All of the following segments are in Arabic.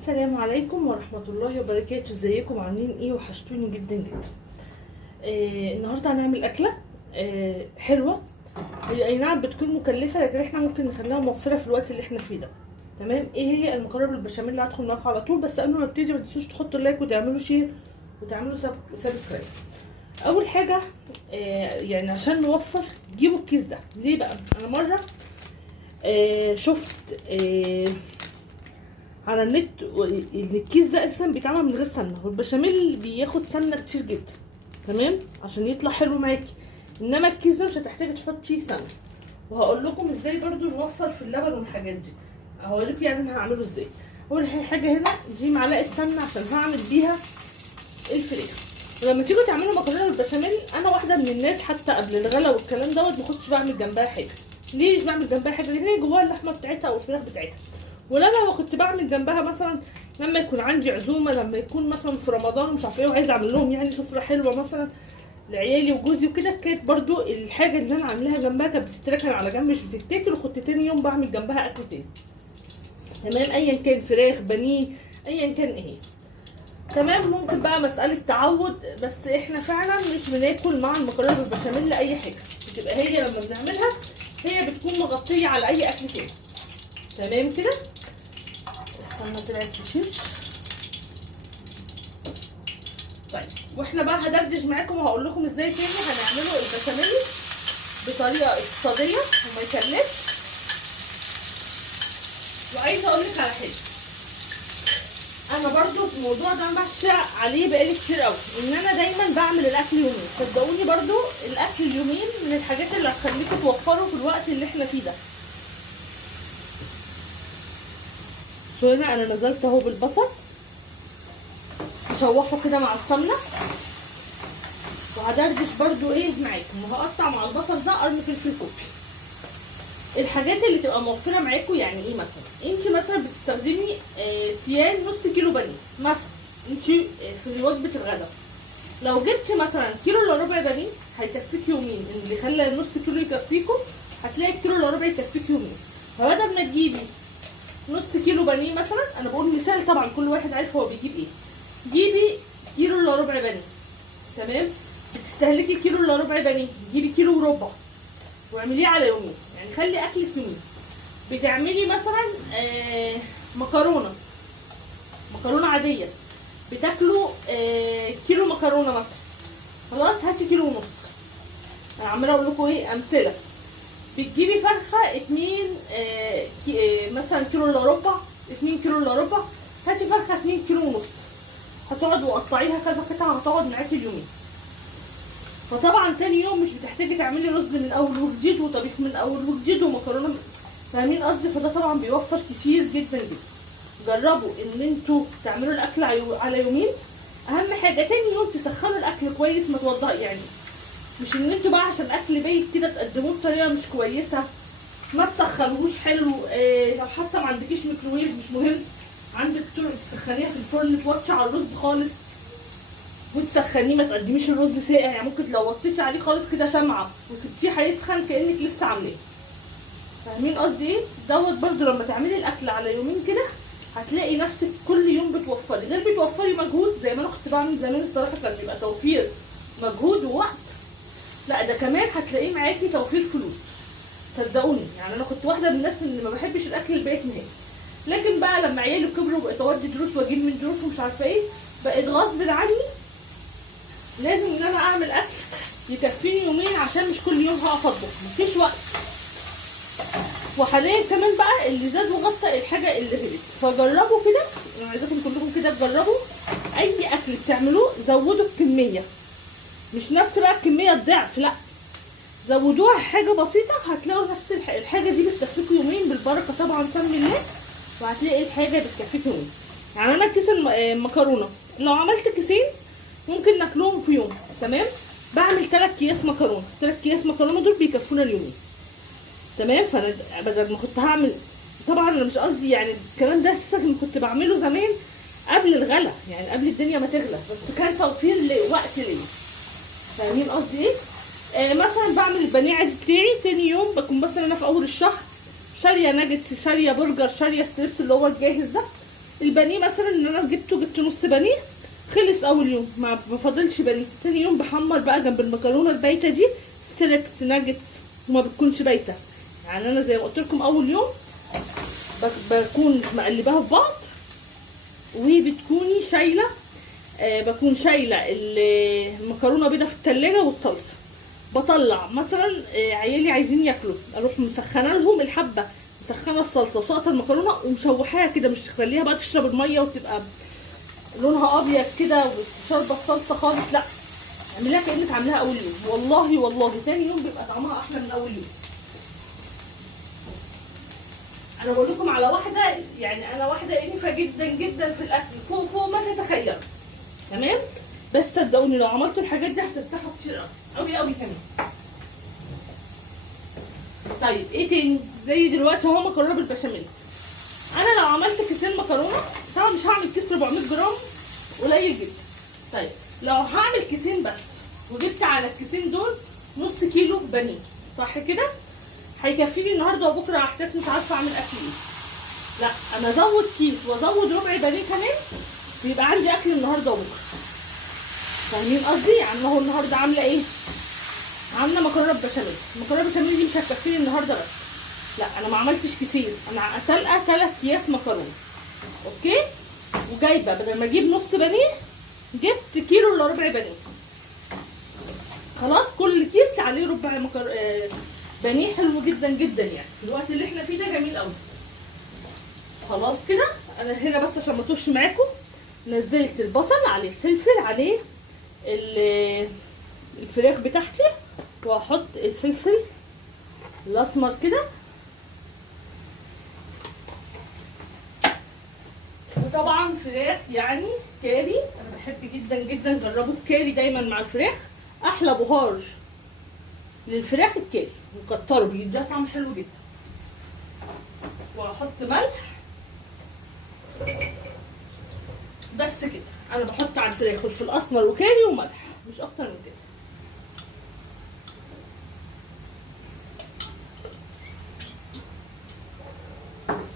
السلام عليكم ورحمة الله وبركاته. ازيكم عاملين ايه؟ وحشتوني جدا جدا. النهارده هنعمل اكلة حلوة. هي اي نعم بتكون مكلفة، لكن احنا ممكن نخليها موفرة في الوقت اللي احنا فيه ده. تمام. ايه هي؟ المكرونة بالبشاميل اللي هدخل معاكم على طول. بس قبل ما نبتدي ما تنسوش تحطوا لايك وتعملوا شير وتعملوا سبسكرايب. اول حاجة يعني عشان نوفر جيبوا الكيس ده. ليه بقى؟ انا مرة شفت على النت ان الكيس ده اساسا بيتعمل من غير سمنه، والبشاميل بياخد سمنه كتير جدا. تمام، عشان يطلع حلو معاكي. انما الكيس ده مش هتحتاجي تحطي سمنه. وهقول لكم ازاي برضو نوفر في اللبن والحاجات دي. هوريكم يعني انا هعمله ازاي. اول حاجه هنا دي معلقه سمنه عشان هعمل بيها الفريك. ولما تيجوا تعملوا مكرونه بالبشاميل، انا واحده من الناس حتى قبل الغلا والكلام دوت ما كنتش بعمل جنبها حاجه. ليه مش بعمل جنبها حاجه؟ لان هي جواها اللحمه بتاعتها او الفراخ بتاعتها. ولما كنت بعمل جنبها مثلا لما يكون عندي عزومه، لما يكون مثلا في رمضان مش عارفه ايه وعايزه اعمل لهم يعني سفره حلوه مثلا لعيالي وجوزي وكده، كانت برضو الحاجه اللي انا عاملاها جنبها كانت بتتركن على جنب مش بتتاكل، وكنت تاني يوم بعمل جنبها اكل تاني. تمام، ايا كان فراخ بانيه ايا كان ايه. تمام. ممكن بقى مساله تعود، بس احنا فعلا مش بناكل مع المكرونه بالبشاميل اي حاجه. بتبقى هي لما بنعملها هي بتكون مغطيه على اي اكل تاني. تمام كده. السمنه طلعت كتير. طيب، واحنا بقى هدردش معاكم وهقول لكم ازاي تاني هنعمله البشاميل بطريقه اقتصاديه وما يكلفش. وعايزه اقول لك على حاجه، انا برضو في الموضوع ده ماشيه عليه بقالي كتير قوي، ان انا دايما بعمل الاكل يومين. صدقوني برضو الاكل اليومين من الحاجات اللي هتخليكم توفروا في الوقت اللي احنا فيه ده. هنا انا نزلت اهو بالبصل اشوحه كده مع السمنه، وهدردش برضو ايه معاكم، وهقطع مع البصل ده قرن فلفل كوبي. الحاجات اللي تبقى موفره معاكم يعني ايه؟ مثلا انت مثلا بتستخدمي سيان نص كيلو بانيه مثلا، انت في وجبه الغداء لو جبتي مثلا كيلو الا ربع بانيه هيكفيك يومين. اللي خلى النص كيلو يكفيكم هتلاقي الكيلو الا ربع يكفيك يومين. فبدل ما تجيبي نص كيلو بانيه مثلا، انا بقول مثال طبعا كل واحد عارف هو بيجيب ايه، جيبي كيلو الا ربع بانيه. تمام. بتستهلكي كيلو الا ربع بانيه، جيبي كيلو وربع واعمليه على يومين، يعني خلي اكلك يومين. بتعملي مثلا مكرونه عاديه، بتاكلوا كيلو مكرونه مثلا، خلاص هاتي كيلو ونص. انا عماله اقول لكم ايه امثله. بتجيبي فرخه 2 مثلا كيلو الا ربع، 2 كيلو الا ربع، هاتي فرخه 2 كيلو ونص، هتقعد وقطعيها كذا قطعه، هتقعد معاكي اليومين. فطبعا تاني يوم مش بتحتاجي تعملي رز من اول وجديد وطبيخ من اول وجديد ومكرونه فاهمين قصدي؟ فده طبعا بيوفر كتير جدا جدا. جربوا ان انتوا تعملوا الاكل على يومين. اهم حاجه تاني يوم تسخنوا الاكل كويس، ما توضعوا يعني مش ان انتوا بقى عشان اكل بايت كده تقدموه بطريقه مش كويسه، ما تسخنوهوش حلو. لو حتى ما عندكيش ميكروويف مش مهم، عندك تسخنيها في الفرن، توطي على الرز خالص وتسخنيه، ما تقدميش الرز ساقع. يعني ممكن لو وطيتي عليه خالص كده شمعه وسبتيه هيسخن كانك لسه عاملاه. فاهمين قصدي ايه؟ دوت برضو لما تعملي الاكل على يومين كده هتلاقي نفسك كل يوم بتوفري، غير بتوفري مجهود زي ما انا كنت بعمل زمان. الصراحه كان بيبقى توفير مجهود ووقت، لا ده كمان هتلاقيه معاكي توفير فلوس. صدقوني يعني انا كنت واحده من الناس اللي ما بحبش الاكل البيت نهائي، لكن بقى لما عيالي كبروا وبقيت اودي دروس واجيب من دروس ومش عارفه ايه، بقيت غصب عني لازم ان انا اعمل اكل يكفيني يومين، عشان مش كل يوم هقف اطبخ، مفيش وقت. وحاليا كمان بقى اللي زاد وغطى الحاجه اللي غلت. فجربوا كده، انا عايزاكم كلكم كده تجربوا اي اكل بتعملوه زودوا الكميه، مش نفس بقى الكميه الضعف، لا زودوها حاجه بسيطه، هتلاقوا نفس الحاجه دي بتكفيكوا يومين بالبركه طبعا سمي الله، وهتلاقي الحاجه بتكفيكوا يومين. يعني انا كيس المكرونه لو عملت كيسين ممكن ناكلهم في يوم. تمام. بعمل 3 اكياس مكرونه، 3 اكياس مكرونه دول بيكفونا اليومين. تمام. فانا بدل ما كنت هعمل، طبعا انا مش قصدي يعني الكلام ده اساسا اللي كنت بعمله زمان قبل الغلا، يعني قبل الدنيا ما تغلى، بس كان توفير لوقت ليا. فاهمين قصدي ايه؟ مثلا بعمل البانيه عادي بتاعي، تاني يوم بكون مثلا انا في اول الشهر شاريه ناجتس، شاريه برجر، شاريه ستريبس اللي هو الجاهز ده، البانيه مثلا ان انا جبت نص بانيه، خلص اول يوم ما فاضلش بانيه، تاني يوم بحمر بقى جنب المكرونه البايته دي ستريبس ناجتس وما بتكونش بايته. يعني انا زي ما قلت لكم اول يوم بكون مقلباها في بعض، وبتكوني شايله بكون شايله المكرونه بيضه في التلاجة والصلصه. بطلع مثلا عيالي عايزين ياكلوا، اروح مسخنه لهم الحبه، مسخنه الصلصه وسلطه المكرونه ومشوحاها كده، مش خليها بقى تشرب الميه وتبقى لونها ابيض كده وشاربه الصلصه خالص، لا اعمليها كانك عاملاها اول يوم، والله والله تاني يوم بيبقى طعمها احلى من اول يوم. انا بقول لكم على واحده، يعني انا واحده انفه جدا جدا في الاكل فوق ما تتخيلوا، تمام؟ بس صدقوني لو عملتوا الحاجات دي هترتاحوا كتير قوي قوي كمان. طيب ايه تاني؟ زي دلوقتي اهو مكرونه بالبشاميل. انا لو عملت كيسين مكرونه طبعا مش هعمل كيس 400 جرام، قليل جدا. طيب لو هعمل كيسين بس وجبت على الكيسين دول نص كيلو بانيه، صح كده؟ هيكفيني النهارده وبكره هحتاج مش عارفه اعمل اكل ايه. لا انا ازود كيس وازود ربع بانيه كمان، بيبقى عندي اكل النهارده وبكره. فاهمين قصدي؟ يعني هو النهارده عامله ايه؟ عامله مكرونه بشاميل. المكرونه بشاميل دي مش هتكفيني النهارده بس، لا انا ما عملتش كيسين، انا سالقه 3 اكياس مكرونه، اوكي؟ وجايبه بدل ما اجيب نص بانيه جبت كيلو الا ربع بانيه. خلاص كل كيس عليه ربع بانيه، حلو جدا جدا يعني في الوقت اللي احنا فيه ده جميل قوي. خلاص كده انا هنا بس عشان ما توهش معاكم نزلت البصل عليه الفلفل عليه الفراخ بتاعتي، وهحط الفلفل الاسمر كده، وطبعا فراخ يعني كاري، انا بحب جدا جدا، جربوا الكاري دايما مع الفراخ، احلى بهار للفراخ الكاري، وكتروا بيديها طعم حلو جدا. وهحط ملح بس كده، انا بحط على الفراخ فلفل اسمر وكاري وملح، مش اكتر من كده.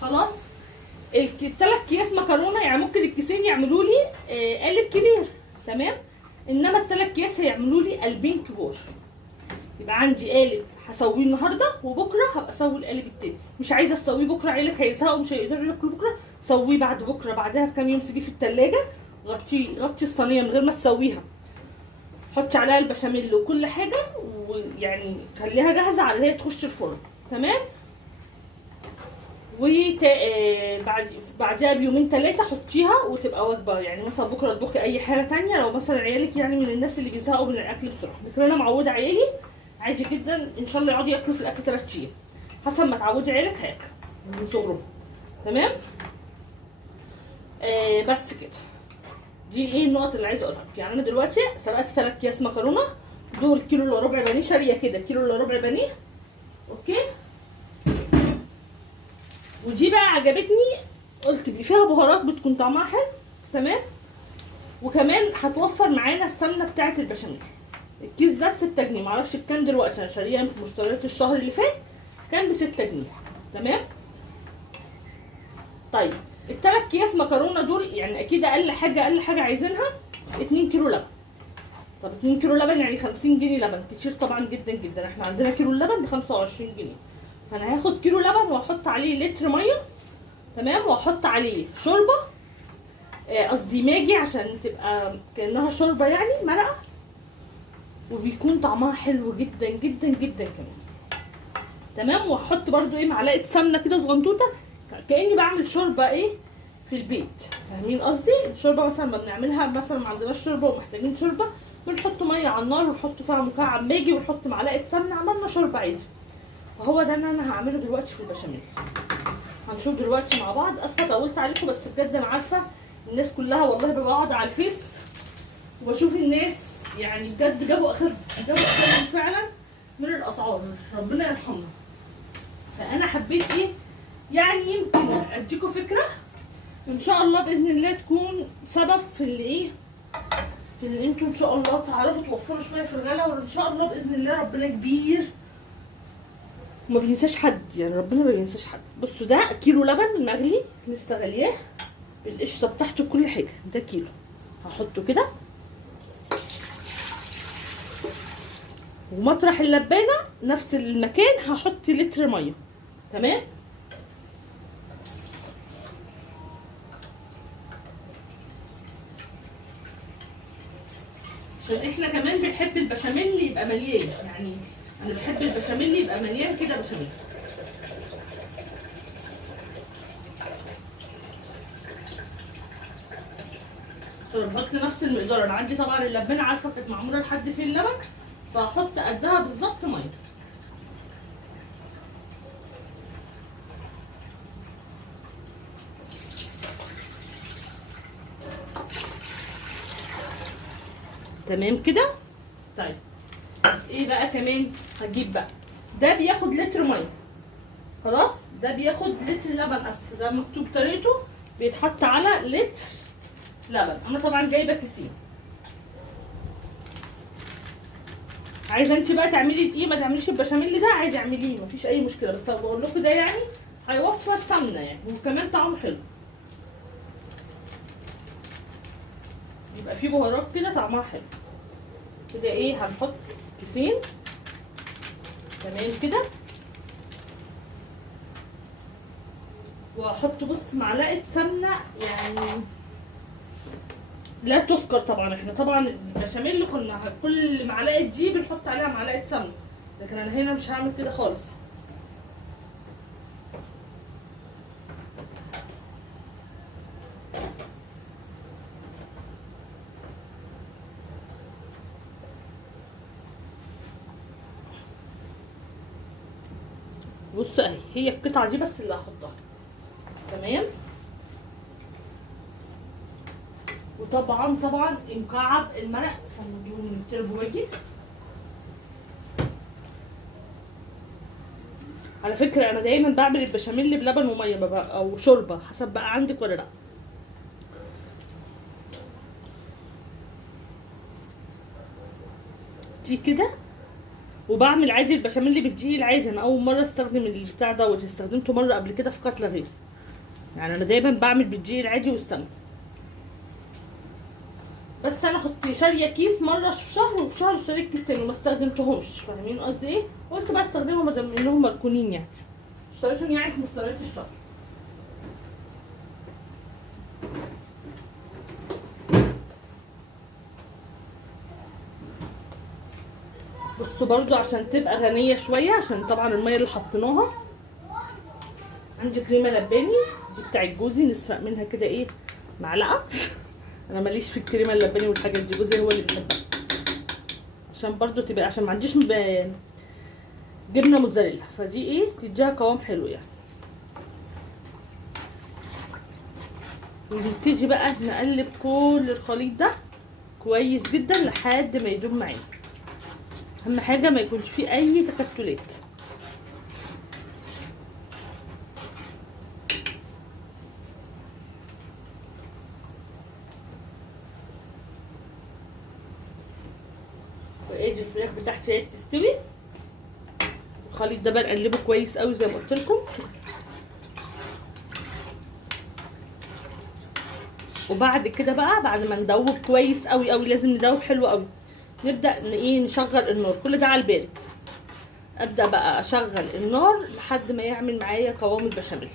خلاص الثلاث اكياس مكرونه يعني ممكن الكيسين يعملوا لي قالب كبير، تمام؟ انما الثلاث اكياس هيعملوا لي قلبين كبار. يبقى عندي قالب هسويه النهارده وبكره هبقى اسوي القالب التاني. مش عايزه اسويه بكره، عيالك هيزهقوا مش هيقدروا ياكلوا بكره، سويه بعد بكره، بعدها بكام يوم سيبيه في التلاجة، غطي الصينيه من غير ما تسويها، حطي عليها البشاميل وكل حاجه، ويعني خليها جاهزه على هي تخش الفرن، تمام؟ بعدها بيومين 3 حطيها وتبقى وجبه، يعني مثلا بكره اطبخي اي حاجه تانية لو مثلا عيالك يعني من الناس اللي بيزهقوا من الاكل بسرعه. لكن انا معوده عيالي عادي جدا ان شاء الله يقعدوا ياكلوا في الاكل 3 ايام، حسب ما تعودي عيالك هياكلوا من صغرهم، تمام؟ بس كده، دي ايه النقط اللي عايزه اقولها لك. يعني انا دلوقتي سلقت 3 اكياس مكرونه، دول كيلو الا ربع بانيه، شاريه كده كيلو الا ربع بانيه، اوكي؟ ودي بقى عجبتني، قلت فيها بهارات بتكون طعمها حلو، تمام؟ وكمان هتوفر معانا السمنه بتاعه البشاميل. الكيس ده ب6 جنيه، معرفش بكام دلوقتي، انا شاريها في مشتريات الشهر اللي فات كان ب6 جنيه، تمام؟ طيب ال3 اكياس مكرونه دول يعني اكيد اقل حاجه عايزينها 2 كيلو لبن. طب 2 كيلو لبن يعني 50 جنيه لبن، كتير طبعا جدا جدا، احنا عندنا كيلو اللبن ب 25 جنيه. فانا هاخد كيلو لبن واحط عليه لتر ميه، تمام؟ واحط عليه شوربه، قصدي ماجي عشان تبقى كانها شوربه يعني مرقه، وبيكون طعمها حلو جدا جدا جدا كمان، تمام؟ واحط برده ايه معلقه سمنه كده صغنطوطه، كاني بعمل شوربه ايه في البيت، فاهمين قصدي؟ الشوربه مثلا ما بنعملها مثلا ما عندناش شوربه ومحتاجين شوربه، بنحط ميه على النار ونحط فيها مكعب ماجي ونحط معلقه سمنه، عملنا شوربه عادي. وهو ده اللي انا هعمله دلوقتي في البشاميل. هنشوف دلوقتي مع بعض. اسفه طولت عليكم بس بجد انا عارفه الناس كلها، والله بقعد على الفيس وبشوف الناس يعني بجد جابوا اخرهم فعلا من الاسعار، ربنا يرحمنا. فانا حبيت ايه يعني يمكن اديكم فكره ان شاء الله باذن الله تكون سبب في اللي ايه، في اللي انتوا ان شاء الله تعرفوا توفروا شويه في الغلا، وان شاء الله باذن الله ربنا كبير وما بينساش حد، يعني ربنا ما بينساش حد. بصوا ده كيلو لبن مغلي لسه غلياه، بالقشطه بتاعته كل حاجه. ده كيلو هحطه كده، ومطرح اللبانه نفس المكان هحط لتر ميه. تمام. عشان احنا كمان بنحب البشاميل يبقى مليان، يعني انا بحب البشاميل يبقى مليان كده بشاميل. بحط نفس المقدار. انا عندي طبعا اللبانه عارفه كانت معموله لحد فين اللبن، فهحط قدها بالظبط ميه. تمام كده. طيب ايه بقى كمان هجيب بقى؟ ده بياخد لتر ميه، خلاص. ده بياخد لتر لبن، اسف ده مكتوب طريقته بيتحط على لتر لبن. انا طبعا جايبه كيسين. عايزه انت بقى تعملي دقيق ما تعمليش البشاميل ده عادي اعمليه مفيش اي مشكله، بس بقول لكم ده يعني هيوفر سمنه يعني، وكمان طعمه حلو، يبقى فيه بهارات كده طعمها حلو. كده ايه هنحط كيسين. تمام كده. وهحط بص معلقه سمنه يعني لا تذكر طبعا. احنا طبعا البشاميل كنا كل معلقه دي بنحط عليها معلقه سمنه، لكن انا هنا مش هعمل كده خالص. بص اهي هي القطعه دي بس اللي هحطها. تمام. وطبعا مكعب المرق، استنوا نجيبه من التربو واجي. على فكره انا دايما بعمل البشاميل بلبن وميه بقى او شوربه حسب بقى عندك ولا لا. دي كده. وبعمل عادي البشاميل بالدقيق العادي. انا اول مره استخدم البتاع دوت، استخدمته مره قبل كده في قتله غير، يعني انا دايما بعمل بالدقيق العادي والسمنه. بس انا كنت شاريه كيس مره في شهر، وفي شهر اشتريت كيس تاني وما استخدمتهمش. فاهمين قصدي ايه؟ قلت بقى استخدمهم بدل من انهم مركونين يعني، اشتريتهم يعني في مشتريات الشهر. بصوا برضو عشان تبقى غنيه شويه، عشان طبعا الميه اللي حطيناها. عندي كريمه لباني دي بتاعت جوزي، نسرق منها كده ايه معلقه. انا ماليش في الكريمه اللباني والحاجات دي، جوزي هو اللي بيحبها، عشان برضو تبقى عشان ما عنديش جبنه موتزاريلا، فدي ايه تديها قوام حلو يعني. ونبتدي بقى نقلب كل الخليط ده كويس جدا لحد ما يدوب معانا. اهم حاجه ما يكونش فيه اي تكتلات. وادي الفراخ بتاعتي اهي بتستوي. الخليط ده بنقلبه كويس قوي زي ما قلت لكم. وبعد كده بقى بعد ما ندوب كويس قوي قوي، لازم ندوب حلو قوي، نبدا ايه نشغل النار. كل ده على البارد. ابدا بقى اشغل النار لحد ما يعمل معايا قوام البشاميل،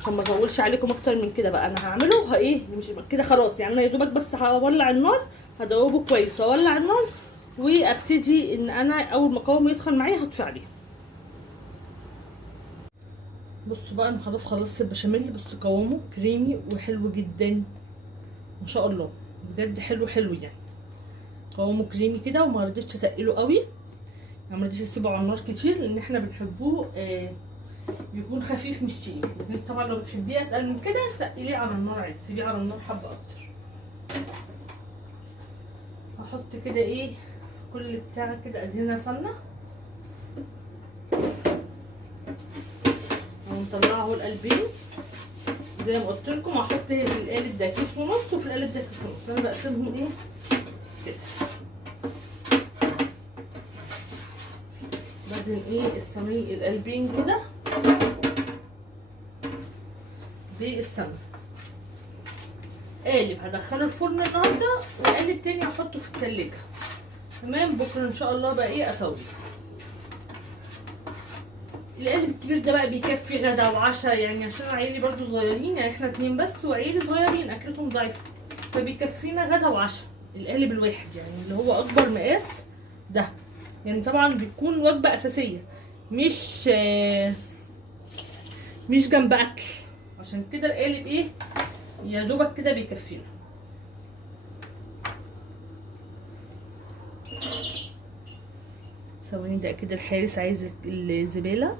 عشان ما اطولش عليكم اكتر من كده. بقى انا هعمله ايه مش كده خلاص يعني. انا يا دوبك بس هولع النار، هدوبه كويس واولع النار، وابتدي ان انا اول ما قوامه يدخل معايا هطفي عليه. بصوا بقى انا خلاص خلصت البشاميل. بصوا قوامه كريمي وحلو جدا ما شاء الله، بجد حلو يعني. قوامه كريمي كده، وما رضيتش اتقله قوي يعني، ما رضيتش اسيبه على النار كتير، لان احنا بنحبوه يكون خفيف مش تقيل. لكن طبعا لو بتحبيه اتقل من كده تقليه على النار عادي، سيبيه على النار حبه اكتر. هحط كده ايه كل بتاعه كده ادهنها سمنه، ونطلعه اهو القلبين زي ما قلت لكم. هحط في القالب ده كيس ونص، وفي القالب ده كيس ونص. انا بقسمهم ايه كده. بدهن ايه الصينيه القلبين كده بالسمنه. قالب هدخله الفرن النهارده، وقالب تاني هحطه في التلاجة. تمام. بكره ان شاء الله بقى ايه اسوي. القالب الكبير ده بقى بيكفي غدا وعشاء، يعني عشان عيالي برضو صغيرين، يعني احنا 2 بس وعيالي صغيرين اكلتهم ضعيفه، فبيكفينا غدا وعشاء القالب الواحد، يعني اللي هو اكبر مقاس ده. يعني طبعا بيكون وجبه اساسيه، مش جنب اكل، عشان كده القالب ايه يا دوبك كده بيكفينا. ثواني ده كده الحارس عايز الزباله.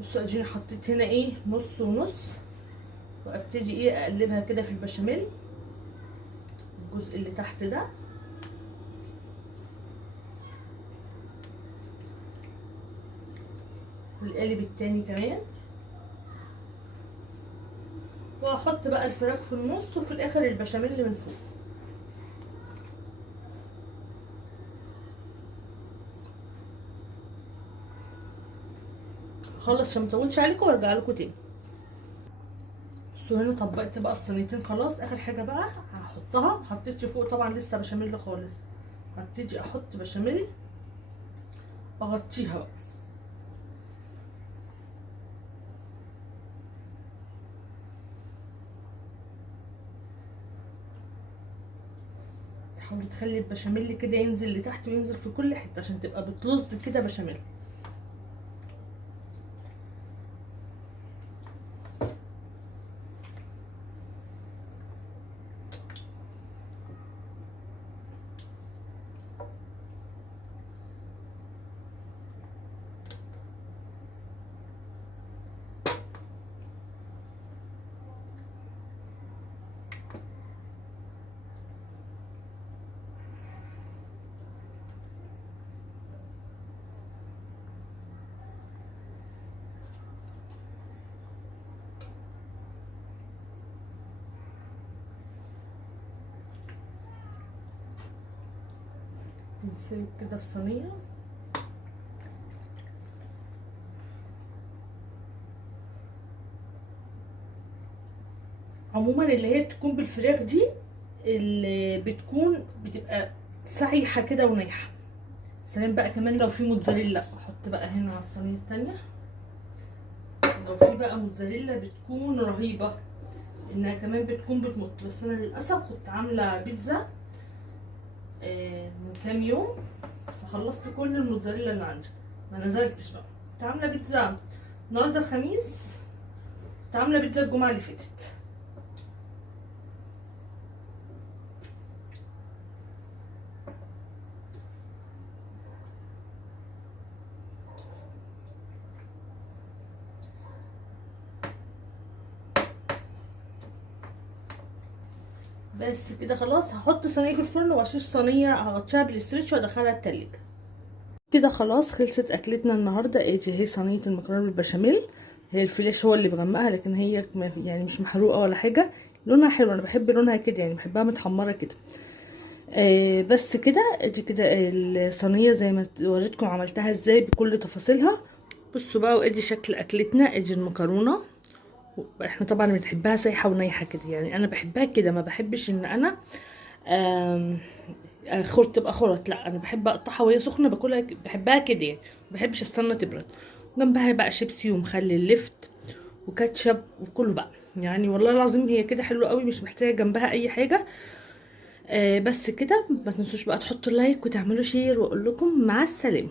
بصوا اديني حطيت هنا ايه نص ونص، وابتدي ايه اقلبها كده في البشاميل الجزء اللي تحت ده. والقالب التاني كمان، واحط بقى الفراخ في النص، وفي الاخر البشاميل اللي من فوق. خلص عشان مطولش عليكم وارجع لكم تاني. بصوا هنا طبقت بقى الصينيتين خلاص. اخر حاجه بقى هحطها، محطيتش فوق طبعا لسه بشاميل خالص، هبتدي احط بشاميل اغطيها بقى. تحاولي تخلي البشاميل كده ينزل لتحت وينزل في كل حته عشان تبقى بتلظ كده بشاميل. نسيب كده الصينيه. عموما اللي هي بتكون بالفراخ دي اللي بتبقى سايحه كده ونايحه. سلام بقى كمان لو في موتزاريلا، احط بقى هنا على الصينيه التانيه. لو في بقى موتزاريلا بتكون رهيبه، انها كمان بتكون بتمط. بس انا للاسف كنت عامله بيتزا من كام يوم، فخلصت كل الموتزاريلا اللي عندي، ما نزلتش بقى. كنت عامله بيتزا النهارده الخميس، كنت عامله بيتزا الجمعه اللي فاتت. بس كده خلاص. هحط صينيه في الفرن واشيل صينيه هغطيها بالاسترتش وادخلها التلاجة. كده خلاص خلصت اكلتنا النهارده. ادي هي صينيه المكرونه بالبشاميل. هي الفلاش هو اللي بغمقها، لكن هي يعني مش محروقه ولا حاجه. لونها حلو، انا بحب لونها كده، يعني بحبها متحمره كده. بس كده ادي كده الصينيه زي ما وريتكم عملتها ازاي بكل تفاصيلها. بصوا بقى، وادي شكل اكلتنا. ادي المكرونه، احنا طبعا بنحبها سايحه ونايحه كده، يعني انا بحبها كده، ما بحبش ان انا خرط تبقى خرط، لا انا بحب اقطعها وهي سخنه باكلها، بحبها كده يعني، ما بحبش استنى تبرد. جنبها بقى شيبسي ومخلل لفت وكاتشب وكله بقى، يعني والله العظيم هي كده حلوه قوي، مش محتاجه جنبها اي حاجه. بس كده. ما تنسوش بقى تحطوا لايك وتعملوا شير، واقول لكم مع السلامه.